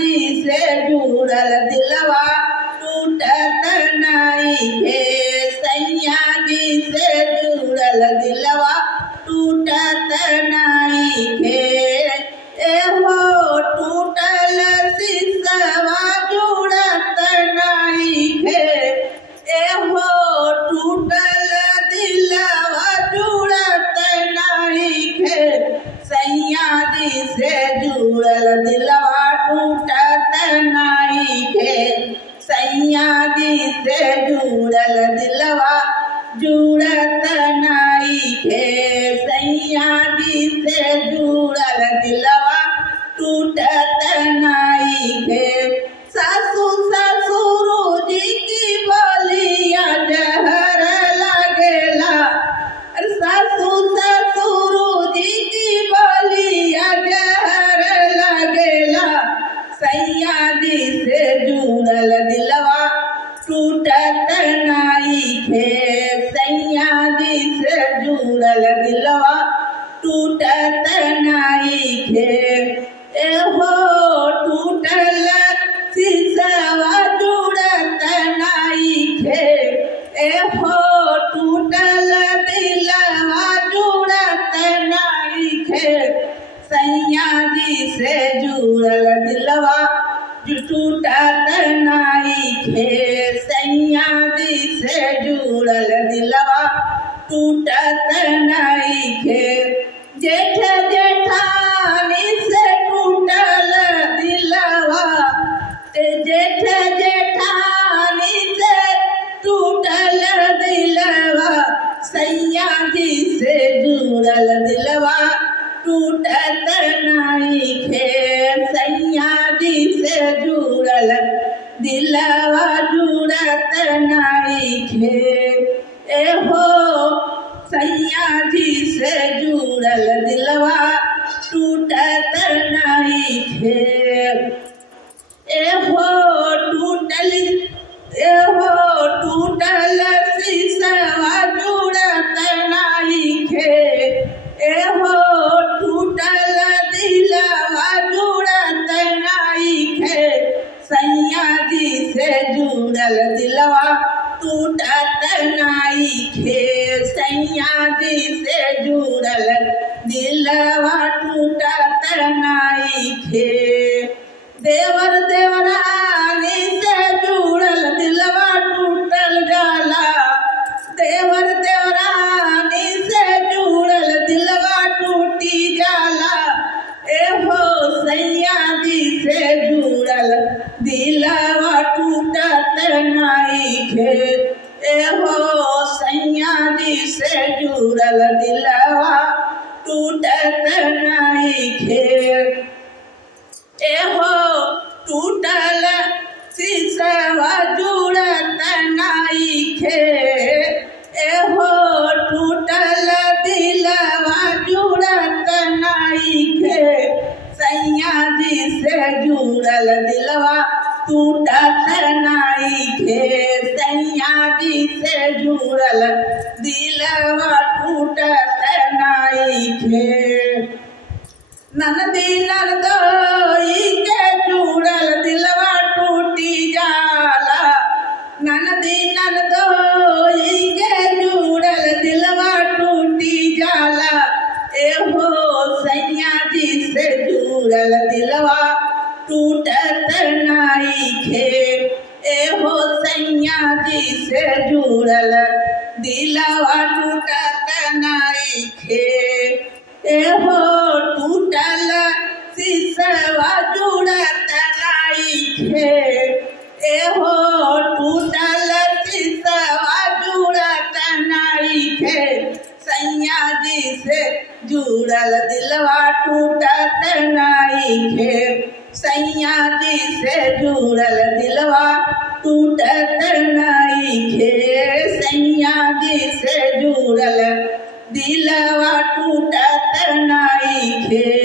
जी से जुड़ल दिलवा टूटत नहीं खे। सैया जी से जुड़ल दिलवा टूटत नहीं खे। एहो टूटल शीशवा जुड़त नहीं खे। एहो टूटल दिलवा जुड़त नहीं खे। सैया जी से जुड़ल दिलवा टूटत नहीं खे। सैया जी से जुड़ल दिलवा जुड़त नहीं खे। सैया जी से जुड़ल दिलवा टूटत नहीं खे। सासू ससुर जी की बोलिया जहर लगेला। सासू ससुर जी की बोलिया जहर लगेला। सैया जी से जुड़ल दिलवा टूटत नहीं खे। सैया जी से जुड़ल दिलवा टूटत नहीं खे। एहो टूटल शीशवा जुड़त नहीं खे। एहो टूटल दिलवा जुड़त नहीं खे। सैया जी से जुड़ल दिलवा टूटत नहीं खे। सैया जी से जुड़ल दिलवा टूटत नहीं खे। जेठ जेठानी से टूटल दिलवा। जेठ जेठानी से टूटल दिलवा। सैया जी से जुड़ल दिलवा टूटत नहीं खे। सैया जी से जुड़ल दिलवा जुड़त नहीं खे। एहो सैया जी से जुड़ल दिलवा टूटत नहीं खे। एहो टूटल शीशवा जुड़त नहीं खे। एहो टूटल दिलवा जुड़त नहीं खे। सैया जी से जुड़ल दिलवा टूटत नहीं खे। सैया जी से जुड़ल दिलवा टूटत नहीं खे। देवर देवरानी से जुड़ल दिलवा टूटल जाला। देवर देवरानी से जुड़ल दिलवा टूटी जाला। एहो सैया जी से जुड़ल दिलवा टूटत नहीं खे। एहो सैया जी से जुड़ल दिलवा टूटत नहीं खे। एहो टूटल शीशवा जुड़त नहीं खे। एहो टूटल दिलवा जुड़त नहीं खे। सैया जी से जुड़ल दिलवा टूटत नहीं खे। सैया जी से जुड़ल दिलवा टूटत नहीं खे। ननदी ननदोई के जुड़ल दिलवा टूटी जाला। ननदी ननदोई के जुड़ल दिलवा टूटी जाला। एहो सैया जी से जुड़ल दिलवा टूटत नहीं खे। एहो सैया जी से जुड़ल दिलवा टूटत नहीं खे। एहो टूटल शीशवा जुड़त नहीं खे। एहो टूटल शीशवा जुड़त नहीं खे। सैया जी से जुड़ल दिलवा टूटत नहीं खे। सैया जी से जुड़ल दिलवा टूटत नहीं खे। सैया जी से जुड़ल दिलवा टूटत नहीं खे।